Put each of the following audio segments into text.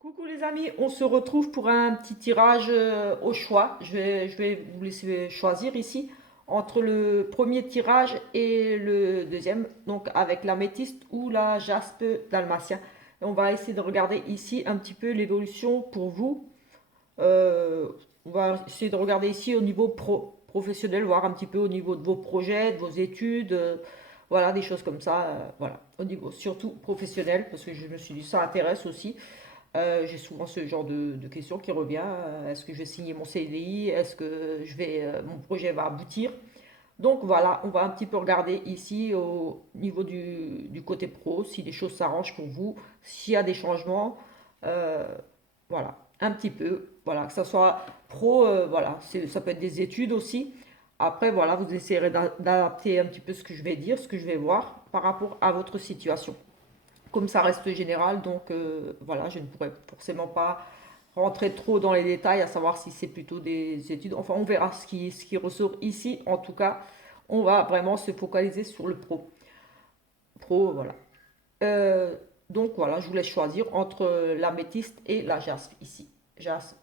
Coucou les amis, on se retrouve pour un petit tirage au choix. Je vais vous laisser choisir ici entre le premier tirage et le deuxième, donc avec l'améthyste ou la jaspe dalmatien. Et on va essayer de regarder ici un petit peu l'évolution pour vous. Euh, on va essayer de regarder ici au niveau professionnel, voir un petit peu au niveau de vos projets, de vos études, voilà, des choses comme ça, voilà, au niveau surtout professionnel, parce que je me suis dit ça intéresse aussi. J'ai souvent ce genre de questions qui revient. Est-ce que je vais signer mon CDI? Est-ce que mon projet va aboutir? Donc voilà, on va un petit peu regarder ici au niveau du côté pro, si les choses s'arrangent pour vous, s'il y a des changements. Euh, voilà, un petit peu. Voilà, que ce soit pro, voilà, ça peut être des études aussi. Après, voilà, vous essayerez d'adapter un petit peu ce que je vais dire, ce que je vais voir par rapport à votre situation. Comme ça reste général, donc voilà, je ne pourrais forcément pas rentrer trop dans les détails, à savoir si c'est plutôt des études. Enfin, on verra ce qui ressort ici. En tout cas, on va vraiment se focaliser sur le pro. Pro, voilà. Euh, donc voilà, je vous laisse choisir entre l'améthyste et la jaspe ici. Jaspe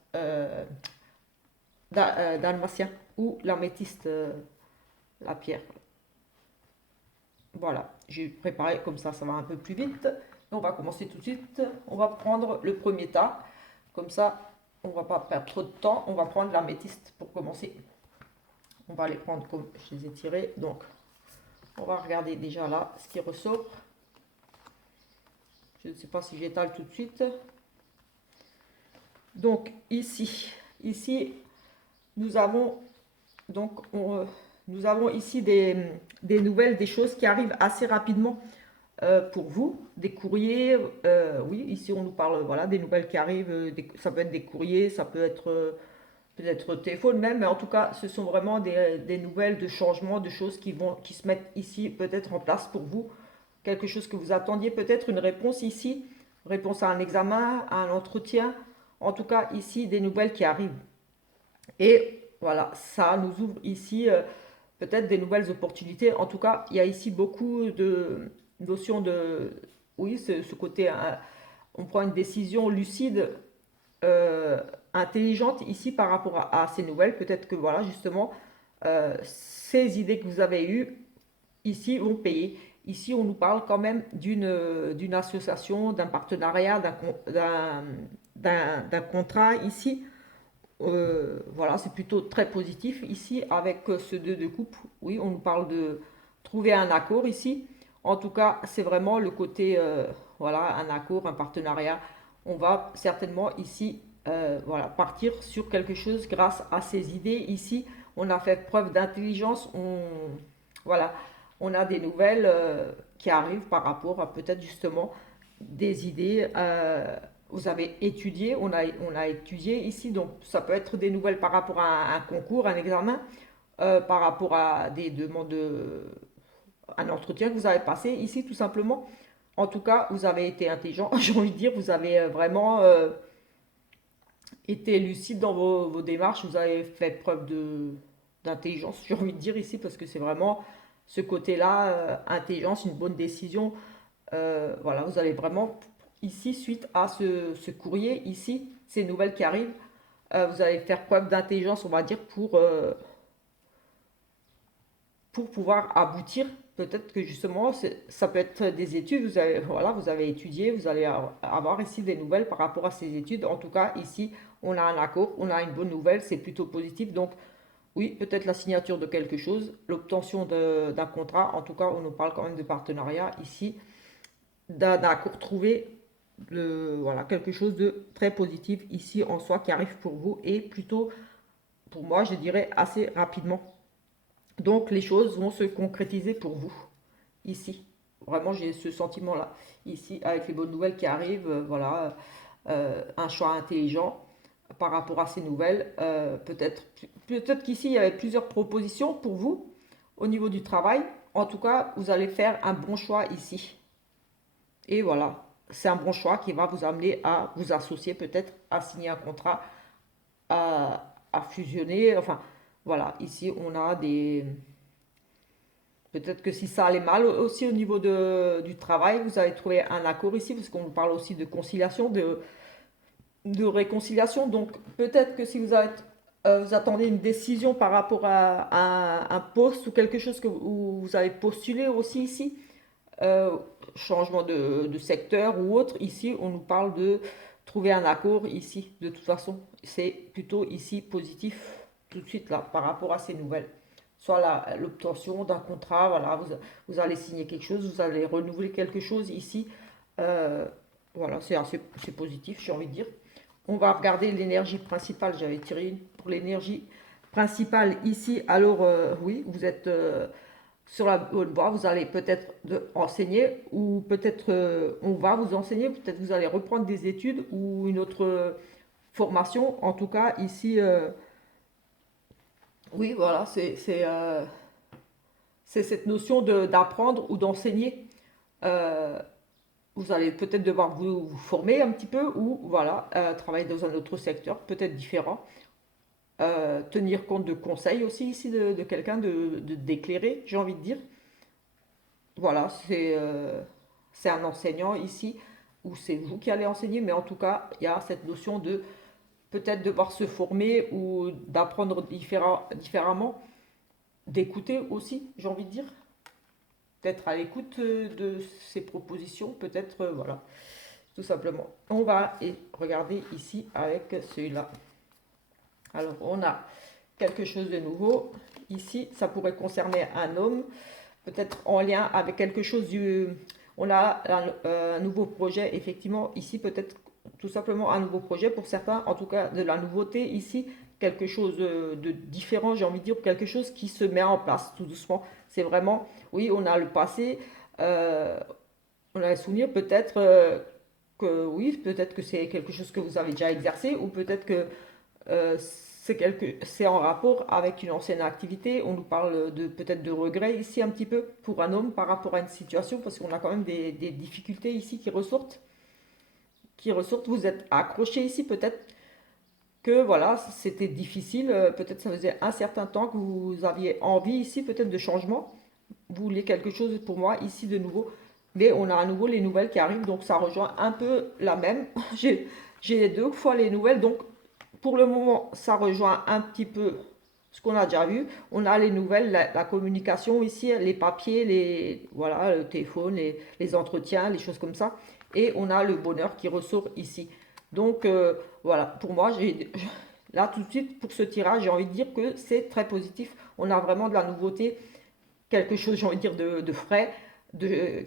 dalmatien ou l'améthyste, la pierre. Voilà, j'ai préparé comme ça va un peu plus vite. On va commencer tout de suite. On va prendre le premier tas. Comme ça, on va pas perdre trop de temps. On va prendre l'améthyste pour commencer. On va les prendre comme je les ai tirés. Donc, on va regarder déjà là ce qui ressort. Je ne sais pas si j'étale tout de suite. Donc, ici, nous avons donc nous avons ici des nouvelles, des choses qui arrivent assez rapidement pour vous, des courriers. Oui, ici on nous parle voilà, des nouvelles qui arrivent. Ça peut être des courriers, ça peut être peut-être téléphone même, mais en tout cas, ce sont vraiment des nouvelles de changements, de choses qui se mettent ici peut-être en place pour vous. Quelque chose que vous attendiez, peut-être une réponse ici, réponse à un examen, à un entretien. En tout cas, ici, des nouvelles qui arrivent. Et voilà, ça nous ouvre ici peut-être des nouvelles opportunités. En tout cas, il y a ici beaucoup de notions de... Oui, ce côté, hein, on prend une décision lucide, euh, intelligente ici par rapport à ces nouvelles. Peut-être que voilà, justement, ces idées que vous avez eues ici vont payer. Ici, on nous parle quand même d'une association, d'un partenariat, d'un contrat ici. Voilà, c'est plutôt très positif ici avec ce 2 de coupe. Oui, on nous parle de trouver un accord ici. En tout cas, c'est vraiment le côté, voilà, un accord, un partenariat. On va certainement ici, voilà, partir sur quelque chose grâce à ces idées ici. On a fait preuve d'intelligence. Voilà, on a des nouvelles qui arrivent par rapport à peut-être justement des idées. Vous avez étudié, on a étudié ici, donc ça peut être des nouvelles par rapport à un concours, un examen, par rapport à des demandes, un entretien que vous avez passé ici tout simplement. En tout cas, vous avez été intelligent, j'ai envie de dire, vous avez vraiment été lucide dans vos démarches, vous avez fait preuve d'intelligence, j'ai envie de dire ici, parce que c'est vraiment ce côté-là, intelligence, une bonne décision. Voilà, vous allez vraiment, ici, suite à ce courrier, ici, ces nouvelles qui arrivent, vous allez faire preuve d'intelligence, on va dire, pour pouvoir aboutir. Peut-être que justement, ça peut être des études, voilà, vous avez étudié, vous allez avoir ici des nouvelles par rapport à ces études. En tout cas, ici, on a un accord, on a une bonne nouvelle, c'est plutôt positif. Donc, oui, peut-être la signature de quelque chose, l'obtention d'un contrat. En tout cas, on nous parle quand même de partenariat ici, d'un accord trouvé, voilà, quelque chose de très positif ici en soi qui arrive pour vous et plutôt pour moi, je dirais assez rapidement. Donc les choses vont se concrétiser pour vous ici. Vraiment, j'ai ce sentiment-là ici avec les bonnes nouvelles qui arrivent. Voilà, un choix intelligent par rapport à ces nouvelles. Peut-être qu'ici il y avait plusieurs propositions pour vous au niveau du travail. En tout cas, vous allez faire un bon choix ici. Et voilà, c'est un bon choix qui va vous amener à vous associer peut-être, à signer un contrat, à fusionner. Enfin, voilà, ici on a des... Peut-être que si ça allait mal aussi au niveau du travail, vous allez trouver un accord ici, parce qu'on parle aussi de conciliation, de réconciliation. Donc peut-être que si vous attendez une décision par rapport à un poste ou quelque chose où vous avez postulé aussi ici, euh, changement de secteur ou autre, ici on nous parle de trouver un accord ici. De toute façon, c'est plutôt ici positif tout de suite là par rapport à ces nouvelles. Soit l'obtention d'un contrat, voilà, vous allez signer quelque chose, vous allez renouveler quelque chose ici. Euh, voilà, c'est positif, j'ai envie de dire. On va regarder l'énergie principale. J'avais tiré une pour l'énergie principale ici. Alors, oui, vous êtes sur la bonne voie. Vous allez peut-être enseigner ou peut-être on va vous enseigner. Peut-être vous allez reprendre des études ou une autre formation. En tout cas, ici, oui, voilà, c'est cette notion d'apprendre ou d'enseigner. Euh, Vous allez peut-être devoir vous former un petit peu ou voilà, travailler dans un autre secteur, peut-être différent. Tenir compte de conseils aussi ici de quelqu'un d'éclairé, j'ai envie de dire. Voilà, c'est un enseignant ici, ou c'est vous qui allez enseigner, mais en tout cas, il y a cette notion de peut-être devoir se former ou d'apprendre différemment, d'écouter aussi, j'ai envie de dire. Peut-être à l'écoute de ces propositions, peut-être, voilà, tout simplement. On va regarder ici avec celui-là. Alors, on a quelque chose de nouveau. Ici, ça pourrait concerner un homme, peut-être en lien avec quelque chose du... On a un nouveau projet, effectivement, ici, peut-être tout simplement un nouveau projet pour certains, en tout cas de la nouveauté ici, quelque chose de différent, j'ai envie de dire, quelque chose qui se met en place tout doucement. C'est vraiment, oui, on a le passé, euh, on a les souvenirs, peut-être que oui, peut-être que c'est quelque chose que vous avez déjà exercé, ou peut-être que c'est en rapport avec une ancienne activité. On nous parle de peut-être de regrets ici un petit peu pour un homme par rapport à une situation, parce qu'on a quand même des difficultés ici qui ressortent. Vous êtes accroché ici, peut-être que voilà, c'était difficile, peut-être ça faisait un certain temps que vous aviez envie ici, peut-être de changement. Vous vouliez quelque chose pour moi ici de nouveau, mais on a à nouveau les nouvelles qui arrivent, donc ça rejoint un peu la même. J'ai deux fois les nouvelles, donc pour le moment, ça rejoint un petit peu ce qu'on a déjà vu. On a les nouvelles, la communication ici, les papiers, voilà, le téléphone, les entretiens, les choses comme ça. Et on a le bonheur qui ressort ici. Donc voilà, pour moi, là tout de suite, pour ce tirage, j'ai envie de dire que c'est très positif. On a vraiment de la nouveauté, quelque chose, j'ai envie de dire, de frais,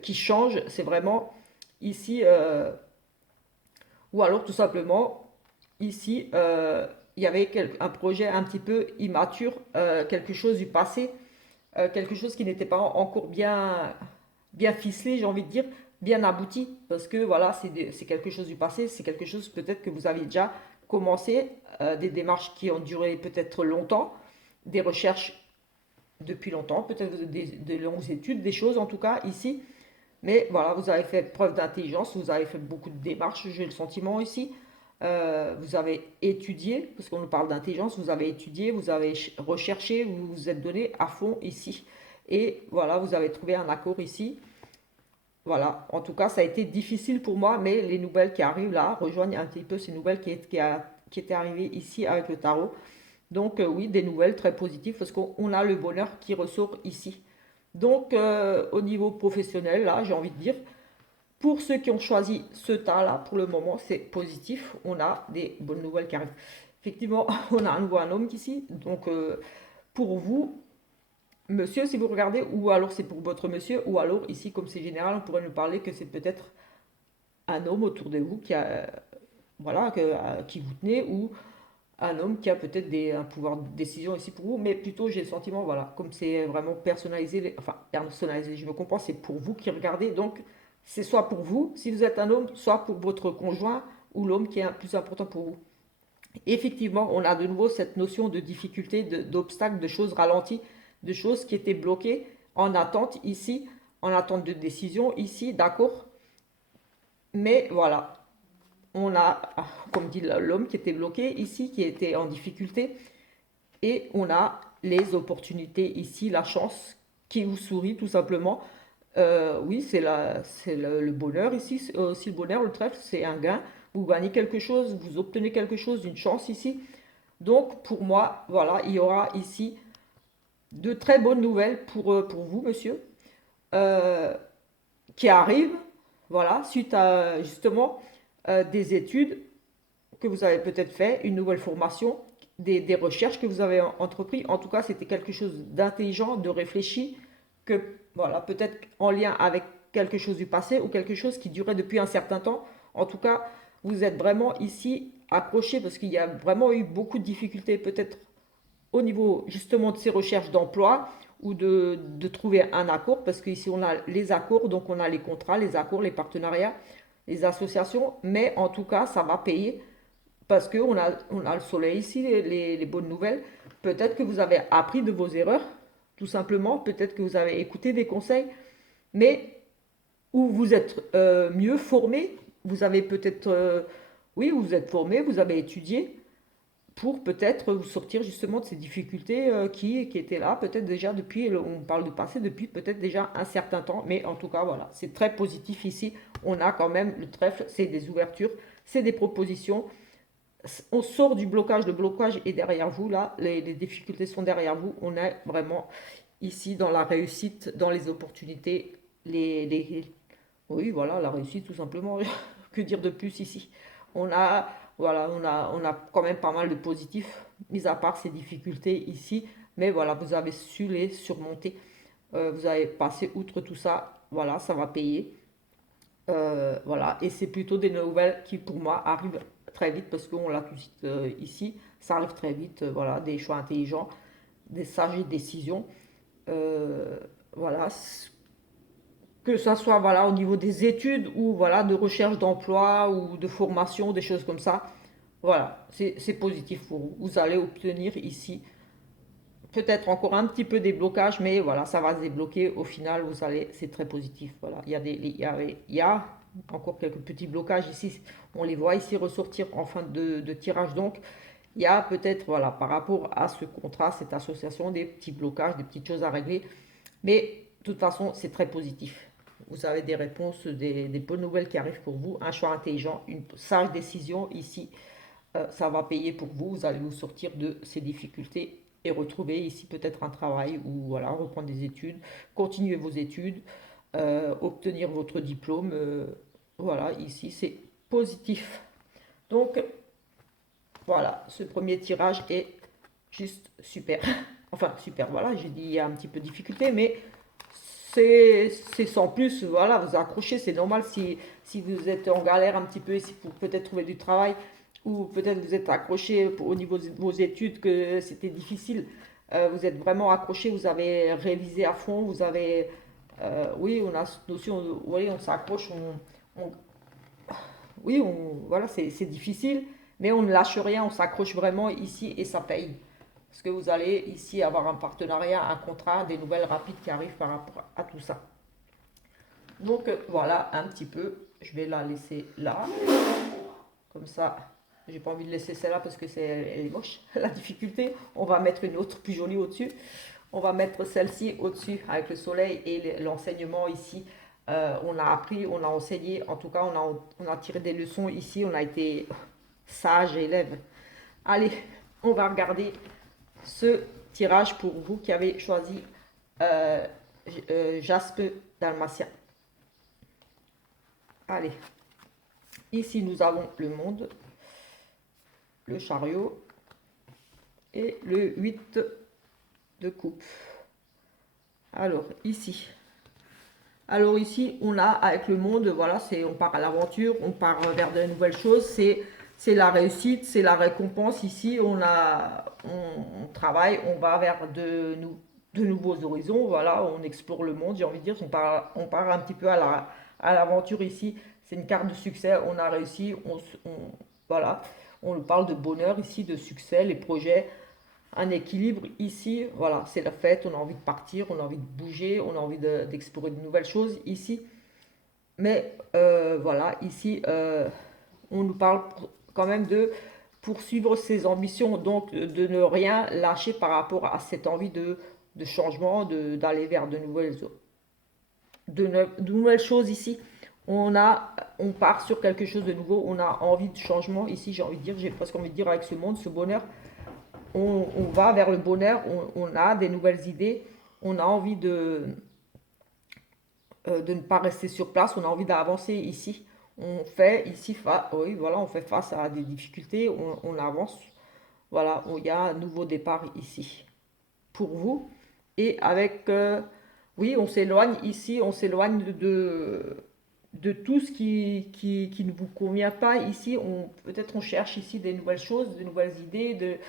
qui change. C'est vraiment ici, ou alors tout simplement ici, il y avait un projet un petit peu immature, quelque chose du passé, quelque chose qui n'était pas encore bien ficelé, j'ai envie de dire, bien abouti, parce que voilà, c'est quelque chose du passé, c'est quelque chose peut-être que vous avez déjà commencé, des démarches qui ont duré peut-être longtemps, des recherches depuis longtemps, peut-être des longues études, des choses en tout cas ici, mais voilà, vous avez fait preuve d'intelligence, vous avez fait beaucoup de démarches, j'ai le sentiment ici. Vous avez étudié, parce qu'on nous parle d'intelligence, vous avez étudié, vous avez recherché, vous vous êtes donné à fond ici. Et voilà, vous avez trouvé un accord ici. Voilà, en tout cas, ça a été difficile pour moi, mais les nouvelles qui arrivent là rejoignent un petit peu ces nouvelles qui étaient arrivées ici avec le tarot. Donc oui, des nouvelles très positives parce qu'on a le bonheur qui ressort ici. Donc au niveau professionnel, là, j'ai envie de dire, pour ceux qui ont choisi ce tas-là, pour le moment, c'est positif. On a des bonnes nouvelles qui arrivent. Effectivement, on a à nouveau un homme ici. Donc pour vous, monsieur, si vous regardez, ou alors c'est pour votre monsieur, ou alors ici, comme c'est général, on pourrait nous parler que c'est peut-être un homme autour de vous voilà, qui vous tenez, ou un homme qui a peut-être un pouvoir de décision ici pour vous, mais plutôt j'ai le sentiment, voilà, comme c'est vraiment personnalisé, enfin personnalisé, je me comprends, c'est pour vous qui regardez, donc c'est soit pour vous, si vous êtes un homme, soit pour votre conjoint ou l'homme qui est plus important pour vous. Effectivement, on a de nouveau cette notion de difficulté, d'obstacle, de choses ralenties, de choses qui étaient bloquées en attente ici, en attente de décision ici, d'accord, mais voilà, on a, comme dit l'homme qui était bloqué ici, qui était en difficulté, et on a les opportunités ici, la chance qui vous sourit tout simplement. Oui, c'est le bonheur ici, c'est aussi le bonheur, le trèfle, c'est un gain. vous gagnez quelque chose, vous obtenez quelque chose, une chance ici. Donc pour moi, voilà, il y aura ici de très bonnes nouvelles pour vous, monsieur, euh, qui arrivent, voilà, suite à justement des études que vous avez peut-être fait, une nouvelle formation, des recherches que vous avez entrepris. En tout cas, c'était quelque chose d'intelligent, de réfléchi, que voilà, peut-être en lien avec quelque chose du passé ou quelque chose qui durait depuis un certain temps. En tout cas, vous êtes vraiment ici accroché parce qu'il y a vraiment eu beaucoup de difficultés peut-être au niveau justement de ces recherches d'emploi ou de trouver un accord, parce qu'ici on a les accords, donc on a les contrats, les accords, les partenariats, les associations, mais en tout cas ça va payer parce on a le soleil ici, les bonnes nouvelles. Peut-être que vous avez appris de vos erreurs, tout simplement, peut-être que vous avez écouté des conseils, mais où vous êtes mieux formé, vous avez peut-être, oui, vous êtes formé, vous avez étudié, pour peut-être vous sortir justement de ces difficultés qui étaient là, peut-être déjà depuis, on parle du passé, depuis peut-être déjà un certain temps, mais en tout cas voilà, c'est très positif ici, on a quand même le trèfle, c'est des ouvertures, c'est des propositions, on sort du blocage, le blocage est derrière vous là, les difficultés sont derrière vous, on est vraiment ici dans la réussite, dans les opportunités, oui voilà, la réussite tout simplement, que dire de plus ici. On a, voilà, on a quand même pas mal de positifs, mis à part ces difficultés ici, mais voilà, vous avez su les surmonter, vous avez passé outre tout ça, voilà, ça va payer. Voilà, et c'est plutôt des nouvelles qui pour moi arrivent très vite parce qu'on l'a tout de suite ici, ça arrive très vite, voilà, des choix intelligents, des sages décisions, euh, voilà, que ça soit voilà au niveau des études ou voilà de recherche d'emploi ou de formation, des choses comme ça, voilà, c'est positif pour vous. Vous allez obtenir ici peut-être encore un petit peu des blocages, mais voilà, ça va se débloquer. Au final, vous allez, c'est très positif. Voilà, il y a encore quelques petits blocages ici. On les voit ici ressortir en fin de tirage. Donc, il y a peut-être, voilà, par rapport à ce contrat, cette association, des petits blocages, des petites choses à régler. Mais de toute façon, c'est très positif. Vous avez des réponses, des bonnes nouvelles qui arrivent pour vous, un choix intelligent, une sage décision ici. Ça va payer pour vous, vous allez vous sortir de ces difficultés et retrouver ici peut-être un travail ou voilà, reprendre des études, continuer vos études, obtenir votre diplôme. Voilà, ici c'est positif. Donc voilà, ce premier tirage est juste super. Enfin, super, voilà, j'ai dit il y a un petit peu de difficulté, mais c'est sans plus, voilà, vous accrochez, c'est normal si vous êtes en galère un petit peu ici pour peut-être trouver du travail, ou peut-être vous êtes accroché au niveau de vos études, que c'était difficile, vous êtes vraiment accroché, vous avez révisé à fond, vous avez, oui, on a cette notion, oui, on s'accroche, oui, voilà, c'est difficile, mais on ne lâche rien, on s'accroche vraiment ici et ça paye. Parce que vous allez ici avoir un partenariat, un contrat, des nouvelles rapides qui arrivent par rapport à tout ça. Donc voilà un petit peu, je vais la laisser là, comme ça, j'ai pas envie de laisser celle-là parce que elle est moche, la difficulté. On va mettre une autre plus jolie au-dessus. On va mettre celle-ci au-dessus avec le soleil et l'enseignement ici. On a appris, on a enseigné, en tout cas on a tiré des leçons ici, on a été sage élève. Allez, on va regarder ce tirage pour vous qui avez choisi euh, Jaspe Dalmatien. Allez, ici nous avons le monde, le chariot et le 8 de coupe. Alors ici, on a avec le monde, voilà, on part à l'aventure, on part vers de nouvelles choses, c'est la réussite, c'est la récompense. Ici, on travaille, on va vers de nouveaux horizons, voilà, on explore le monde, j'ai envie de dire, on part un petit peu à l'aventure ici. C'est une carte de succès, on a réussi, voilà, on parle de bonheur ici, de succès, les projets, un équilibre ici, voilà, c'est la fête, on a envie de partir, on a envie de bouger, on a envie d'explorer de nouvelles choses ici. Mais voilà, ici, on nous parle quand même de poursuivre ses ambitions, donc de ne rien lâcher par rapport à cette envie changement, d'aller vers de nouvelles choses ici. On part sur quelque chose de nouveau, on a envie de changement ici, j'ai envie de dire, j'ai presque envie de dire avec ce monde, ce bonheur, on va vers le bonheur, on a des nouvelles idées, on a envie de ne pas rester sur place, on a envie d'avancer ici. On fait ici, oui, voilà, on fait face à des difficultés, on avance. Voilà, il y a un nouveau départ ici pour vous. Et avec, oui, on s'éloigne ici, on s'éloigne de tout ce qui ne vous convient pas ici. Peut-être on cherche ici des nouvelles choses, de nouvelles idées.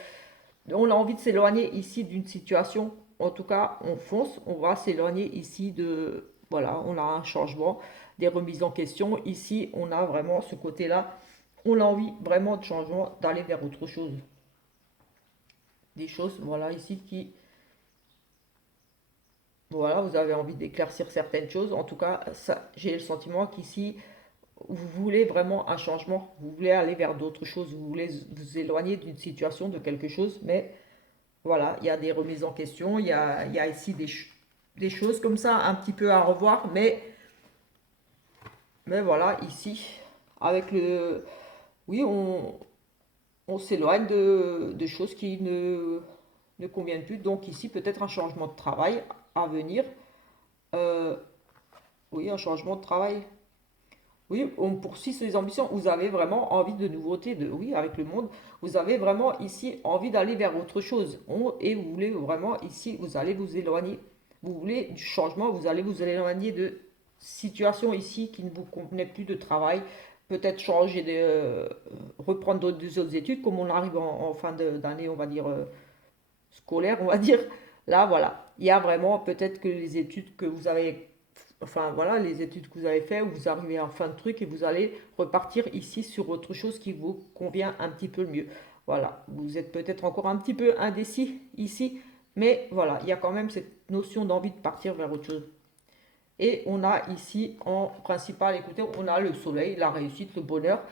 On a envie de s'éloigner ici d'une situation. En tout cas, on fonce, on va s'éloigner ici de... Voilà, on a un changement, des remises en question. Ici, on a vraiment ce côté-là. On a envie vraiment de changement, d'aller vers autre chose. Des choses, voilà, ici qui... Voilà, vous avez envie d'éclaircir certaines choses. En tout cas, ça, j'ai le sentiment qu'ici, vous voulez vraiment un changement. Vous voulez aller vers d'autres choses. Vous voulez vous éloigner d'une situation, de quelque chose. Mais voilà, il y a des remises en question. Il y a ici des choses comme ça, un petit peu à revoir. Mais voilà, ici, avec le... Oui, on s'éloigne de choses qui ne conviennent plus. Donc ici, peut-être un changement de travail à venir. Euh, oui, un changement de travail. Oui, on poursuit ses ambitions. Vous avez vraiment envie de nouveautés, oui, avec le monde. Vous avez vraiment ici envie d'aller vers autre chose. Et vous voulez vraiment ici, vous allez vous éloigner. Vous voulez du changement, vous allez vous éloigner de situations ici qui ne vous convenaient plus de travail. Peut-être changer reprendre des autres études, comme on arrive en fin d'année, on va dire, scolaire, on va dire. Là, voilà. Il y a vraiment peut-être que les études que vous avez, enfin voilà, les études que vous avez fait, vous arrivez en fin de truc et vous allez repartir ici sur autre chose qui vous convient un petit peu mieux. Voilà, vous êtes peut-être encore un petit peu indécis ici, mais voilà, il y a quand même cette notion d'envie de partir vers autre chose. Et on a ici en principal, écoutez, on a le soleil, la réussite, le bonheur.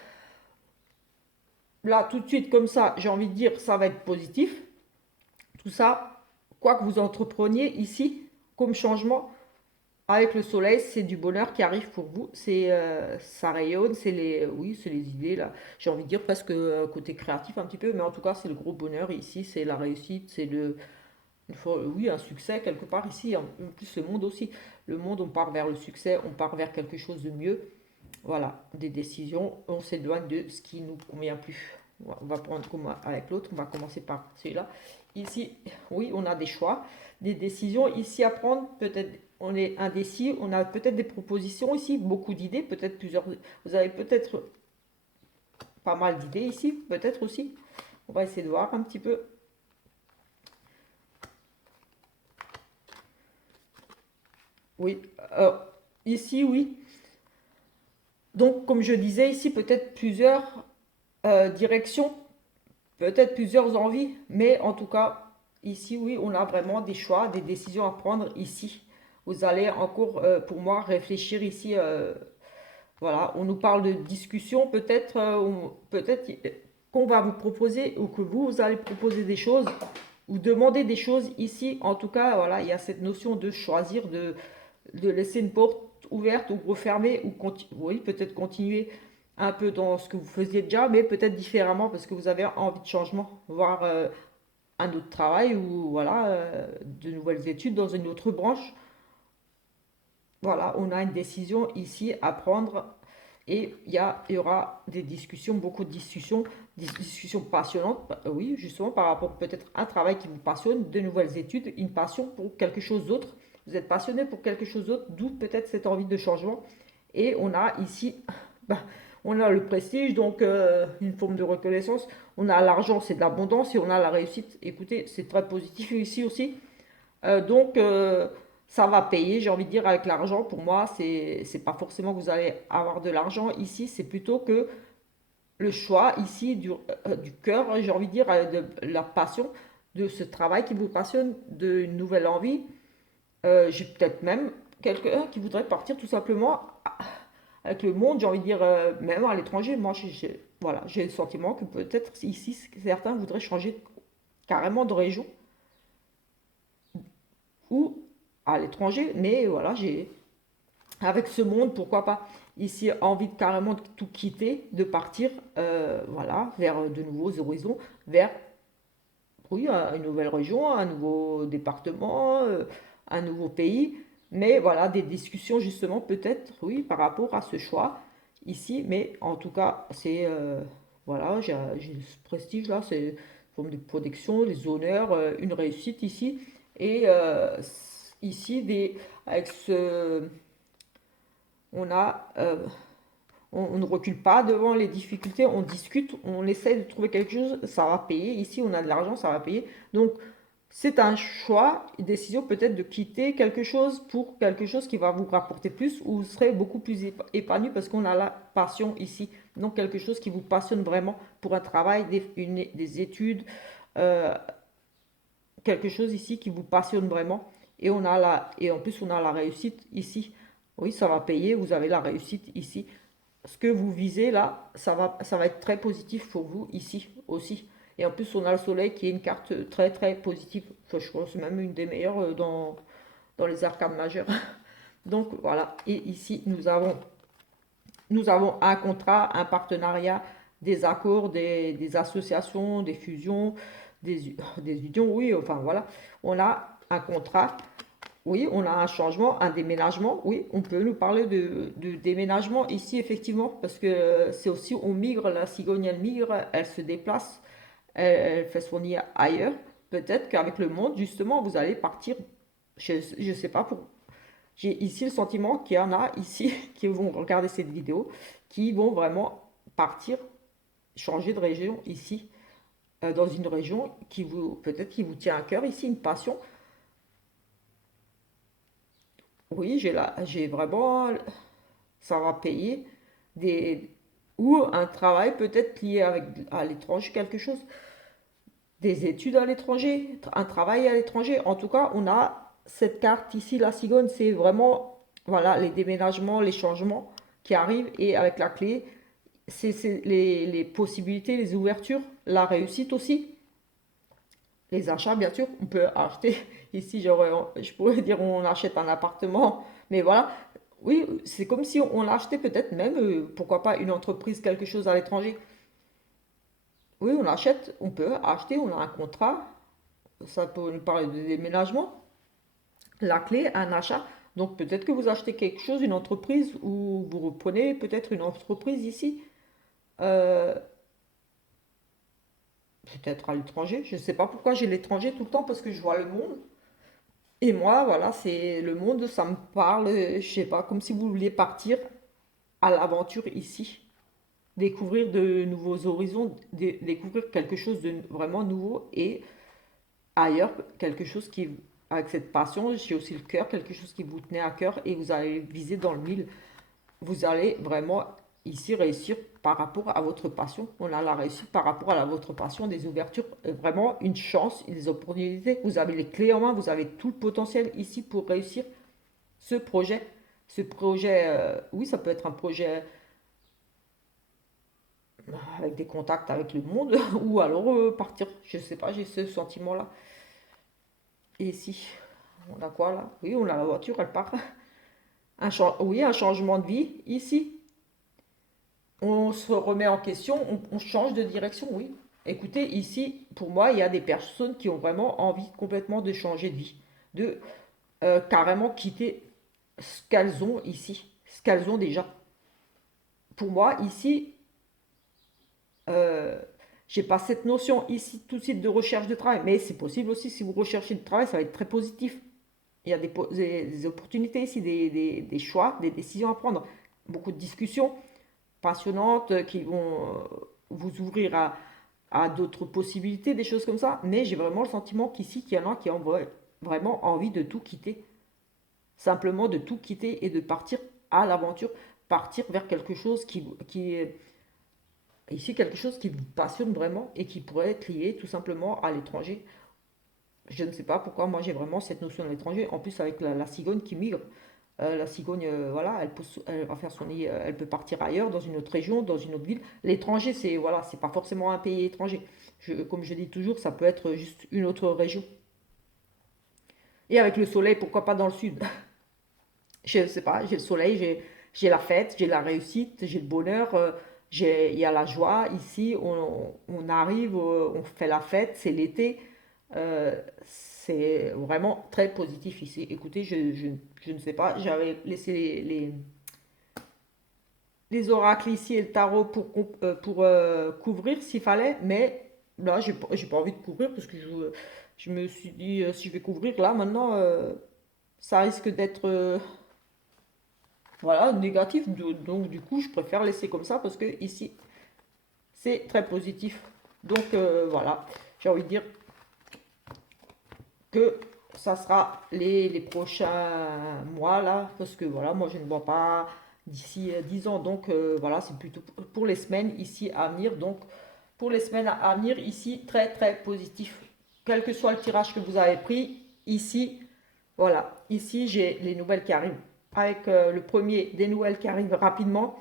Là, tout de suite, comme ça, j'ai envie de dire, ça va être positif. Tout ça, quoi que vous entrepreniez ici, comme changement, avec le soleil, c'est du bonheur qui arrive pour vous. Ça rayonne, oui, c'est les idées là. J'ai envie de dire presque côté créatif un petit peu, mais en tout cas, c'est le gros bonheur ici, c'est la réussite, oui, un succès quelque part ici. En plus, le monde aussi. Le monde, on part vers le succès, on part vers quelque chose de mieux. Voilà, des décisions, on s'éloigne de ce qui nous convient plus. On va prendre comme avec l'autre, on va commencer par celui-là. Ici, oui, on a des choix, des décisions ici à prendre. Peut-être on est indécis, on a peut-être des propositions ici, beaucoup d'idées, peut-être plusieurs. Vous avez peut-être pas mal d'idées ici, peut-être aussi. On va essayer de voir un petit peu. Oui, euh, ici, oui. Donc, comme je disais, ici, peut-être plusieurs directions. Peut-être plusieurs envies, mais en tout cas, ici, oui, on a vraiment des choix, des décisions à prendre ici. Vous allez encore, pour moi, réfléchir ici. Voilà, on nous parle de discussion, peut-être qu'on va vous proposer ou que vous allez proposer des choses ou demander des choses ici. En tout cas, voilà, il y a cette notion de choisir, de laisser une porte ouverte ou refermer ou oui, peut-être continuer un peu dans ce que vous faisiez déjà, mais peut-être différemment parce que vous avez envie de changement, voir un autre travail ou voilà, de nouvelles études dans une autre branche. Voilà, on a une décision ici à prendre et il y aura des discussions, beaucoup de discussions, des discussions passionnantes, oui, justement par rapport peut-être à un travail qui vous passionne, de nouvelles études, une passion pour quelque chose d'autre. Vous êtes passionné pour quelque chose d'autre, d'où peut-être cette envie de changement. Et on a ici, ben, on a le prestige, donc une forme de reconnaissance. On a l'argent, c'est de l'abondance, et on a la réussite. Écoutez, c'est très positif ici aussi. Donc, ça va payer, j'ai envie de dire, avec l'argent. Pour moi, c'est pas forcément que vous allez avoir de l'argent ici, c'est plutôt que le choix ici du cœur, j'ai envie de dire, de la passion, de ce travail qui vous passionne, d'une nouvelle envie. J'ai peut-être même quelqu'un qui voudrait partir tout simplement avec le monde, j'ai envie de dire, même à l'étranger. Moi, voilà, j'ai le sentiment que peut-être ici, certains voudraient changer carrément de région ou à l'étranger, mais voilà, avec ce monde, pourquoi pas. ici envie de carrément de tout quitter, de partir, voilà, vers de nouveaux horizons, vers, oui, une nouvelle région, un nouveau département, un nouveau pays. Mais voilà, des discussions justement peut-être, oui, par rapport à ce choix ici. Mais en tout cas, c'est, voilà, j'ai ce prestige là, c'est une forme de protection, les honneurs, une réussite ici. Et ici, avec on a, on ne recule pas devant les difficultés, on discute, on essaie de trouver quelque chose, ça va payer. Ici, on a de l'argent, ça va payer. Donc, c'est un choix, une décision peut-être de quitter quelque chose pour quelque chose qui va vous rapporter plus ou vous serez beaucoup plus épanoui parce qu'on a la passion ici. Donc, quelque chose qui vous passionne vraiment pour un travail, des études, euh, quelque chose ici qui vous passionne vraiment. Et en plus, on a la réussite ici. Oui, ça va payer, vous avez la réussite ici. Ce que vous visez là, ça va être très positif pour vous ici aussi. Et en plus, on a le soleil qui est une carte très très positive. Enfin, je crois que c'est même une des meilleures dans les arcanes majeures. Donc voilà, et ici, nous avons un contrat, un partenariat, des accords, des associations, des fusions, des unions, oui, enfin voilà. On a un contrat, oui, on a un changement, un déménagement, oui, on peut nous parler de déménagement ici, effectivement, parce que c'est aussi, on migre, la cigogne, elle migre, elle se déplace, elle fait son nid ailleurs. Peut-être qu'avec le monde, justement, vous allez partir, je ne sais pas, j'ai ici le sentiment qu'il y en a ici qui vont regarder cette vidéo, qui vont vraiment partir, changer de région ici, dans une région qui vous, peut-être qui vous tient à cœur ici, une passion. Oui, j'ai vraiment, ça va payer des, ou un travail peut-être lié avec, à l'étranger, quelque chose, des études à l'étranger, un travail à l'étranger. En tout cas, on a cette carte ici, la cigogne, c'est vraiment, voilà, les déménagements, les changements qui arrivent et avec la clé, c'est les possibilités, les ouvertures, la réussite aussi. Les achats, bien sûr, on peut acheter. Ici, je pourrais dire on achète un appartement, mais voilà. Oui, c'est comme si on achetait peut-être même, pourquoi pas, une entreprise, quelque chose à l'étranger. Oui, on achète, on peut acheter, on a un contrat. Ça peut nous parler de déménagement. La clé, un achat. Donc peut-être que vous achetez quelque chose, une entreprise, ou vous reprenez peut-être une entreprise ici. Euh, Peut-être à l'étranger. Je ne sais pas pourquoi j'ai l'étranger tout le temps parce que je vois le monde. Et moi, voilà, c'est le monde, ça me parle, je sais pas, comme si vous vouliez partir à l'aventure ici, découvrir de nouveaux horizons, découvrir quelque chose de vraiment nouveau et ailleurs, quelque chose qui, avec cette passion, j'ai aussi le cœur, quelque chose qui vous tenait à cœur et vous allez viser dans le mille. Vous allez vraiment ici réussir par rapport à votre passion. On a la réussite par rapport à votre passion, des ouvertures, vraiment une chance, des opportunités. Vous avez les clés en main, vous avez tout le potentiel ici pour réussir ce projet. Ce projet, oui, ça peut être un projet avec des contacts avec le monde ou alors partir. Je sais pas, j'ai ce sentiment-là. Et ici, on a quoi là? Oui, on a la voiture, elle part. Oui, un changement de vie ici. On se remet en question, on change de direction, oui. Écoutez, ici, pour moi, il y a des personnes qui ont vraiment envie complètement de changer de vie, de carrément quitter ce qu'elles ont ici, ce qu'elles ont déjà. Pour moi, ici, euh, j'ai pas cette notion ici tout de suite de recherche de travail, mais c'est possible aussi si vous recherchez du travail, ça va être très positif. Il y a des opportunités ici, des choix, des décisions à prendre, beaucoup de discussions passionnantes qui vont vous ouvrir à d'autres possibilités, des choses comme ça. Mais j'ai vraiment le sentiment qu'ici, qu'il y en a qui ont vraiment envie de tout quitter. Simplement de tout quitter et de partir à l'aventure, partir vers quelque chose qui est ici, quelque chose qui vous passionne vraiment et qui pourrait être lié tout simplement à l'étranger. Je ne sais pas pourquoi moi j'ai vraiment cette notion de l'étranger. En plus avec la cigogne qui migre. La cigogne, voilà, elle va faire son nid, elle peut partir ailleurs, dans une autre région, dans une autre ville. L'étranger, c'est voilà, c'est pas forcément un pays étranger. Comme je dis toujours, ça peut être juste une autre région. Et avec le soleil, pourquoi pas dans le sud? Je sais pas, j'ai le soleil, j'ai la fête, j'ai la réussite, j'ai le bonheur, il y a la joie. Ici, on arrive, on fait la fête, c'est l'été. C'est vraiment très positif ici. Écoutez, je ne sais pas, j'avais laissé les oracles ici et le tarot pour couvrir s'il fallait, mais là, j'ai pas envie de couvrir parce que je me suis dit, si je vais couvrir là, maintenant, ça risque d'être voilà, négatif. Donc, du coup, je préfère laisser comme ça parce que ici, c'est très positif. Donc, voilà, j'ai envie de dire que ça sera les prochains mois là, parce que voilà, moi je ne vois pas d'ici 10 ans, donc voilà, c'est plutôt pour les semaines ici à venir. Donc, pour les semaines à venir, ici, très très positif. Quel que soit le tirage que vous avez pris, ici, voilà, ici j'ai les nouvelles qui arrivent. Avec le premier des nouvelles qui arrivent rapidement,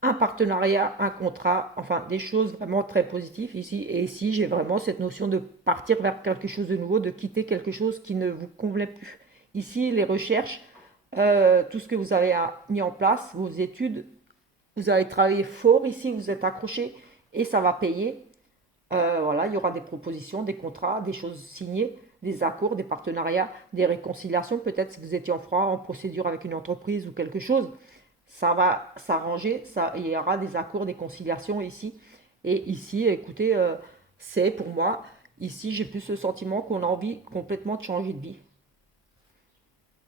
un partenariat, un contrat, enfin des choses vraiment très positives ici. Et ici, j'ai vraiment cette notion de partir vers quelque chose de nouveau, de quitter quelque chose qui ne vous convenait plus. Ici, les recherches, tout ce que vous avez mis en place, vos études, vous avez travaillé fort ici, vous êtes accroché et ça va payer. Voilà, il y aura des propositions, des contrats, des choses signées, des accords, des partenariats, des réconciliations. Peut-être si vous étiez en froid, en procédure avec une entreprise ou quelque chose, ça va s'arranger. Il y aura des accords, des conciliations ici. Et ici, écoutez, c'est pour moi, ici, j'ai plus le sentiment qu'on a envie complètement de changer de vie.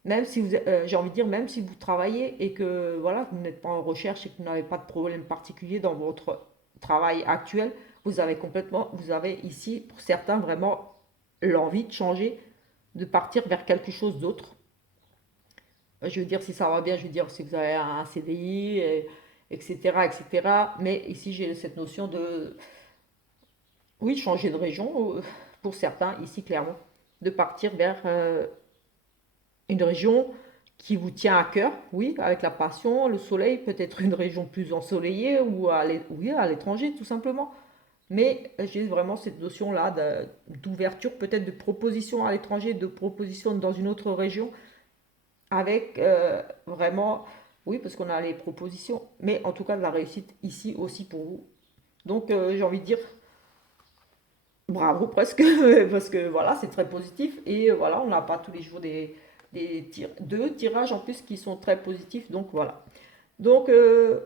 Même si vous, j'ai envie de dire, même si vous travaillez et que voilà, vous n'êtes pas en recherche et que vous n'avez pas de problème particulier dans votre travail actuel, vous avez ici, pour certains, vraiment l'envie de changer, de partir vers quelque chose d'autre. Je veux dire, si ça va bien, je veux dire, si vous avez un CDI, etc., etc. Mais ici, j'ai cette notion de, oui, changer de région, pour certains, ici, clairement, de partir vers une région qui vous tient à cœur, oui, avec la passion, le soleil, peut-être une région plus ensoleillée ou oui, à l'étranger, tout simplement. Mais j'ai vraiment cette notion-là d'ouverture, peut-être de proposition à l'étranger, de proposition dans une autre région, avec vraiment, oui, parce qu'on a les propositions, mais en tout cas de la réussite ici aussi pour vous. Donc j'ai envie de dire bravo presque, parce que voilà, c'est très positif et voilà, on n'a pas tous les jours deux tirages en plus qui sont très positifs, donc voilà. Donc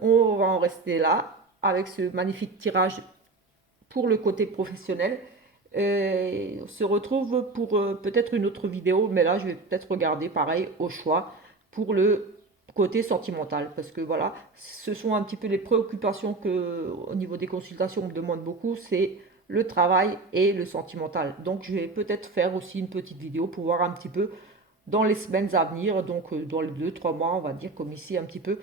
on va en rester là avec ce magnifique tirage pour le côté professionnel. Et on se retrouve pour peut-être une autre vidéo, mais là je vais peut-être regarder pareil au choix pour le côté sentimental, parce que voilà, ce sont un petit peu les préoccupations que au niveau des consultations on me demande beaucoup, c'est le travail et le sentimental. Donc je vais peut-être faire aussi une petite vidéo pour voir un petit peu dans les semaines à venir, donc dans les 2 3 mois, on va dire comme ici un petit peu,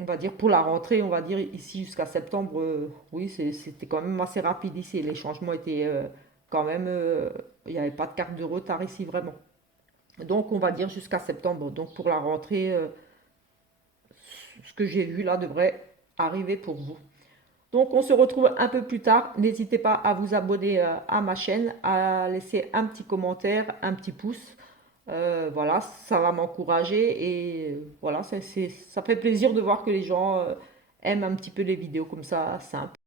on va dire pour la rentrée, on va dire ici jusqu'à septembre, oui, c'était quand même assez rapide ici. Les changements étaient quand même, il n'y avait pas de carte de retard ici vraiment. Donc on va dire jusqu'à septembre. Donc pour la rentrée, ce que j'ai vu là devrait arriver pour vous. Donc on se retrouve un peu plus tard. N'hésitez pas à vous abonner à ma chaîne, à laisser un petit commentaire, un petit pouce. Voilà, ça va m'encourager et voilà, ça fait plaisir de voir que les gens aiment un petit peu les vidéos comme ça, simples.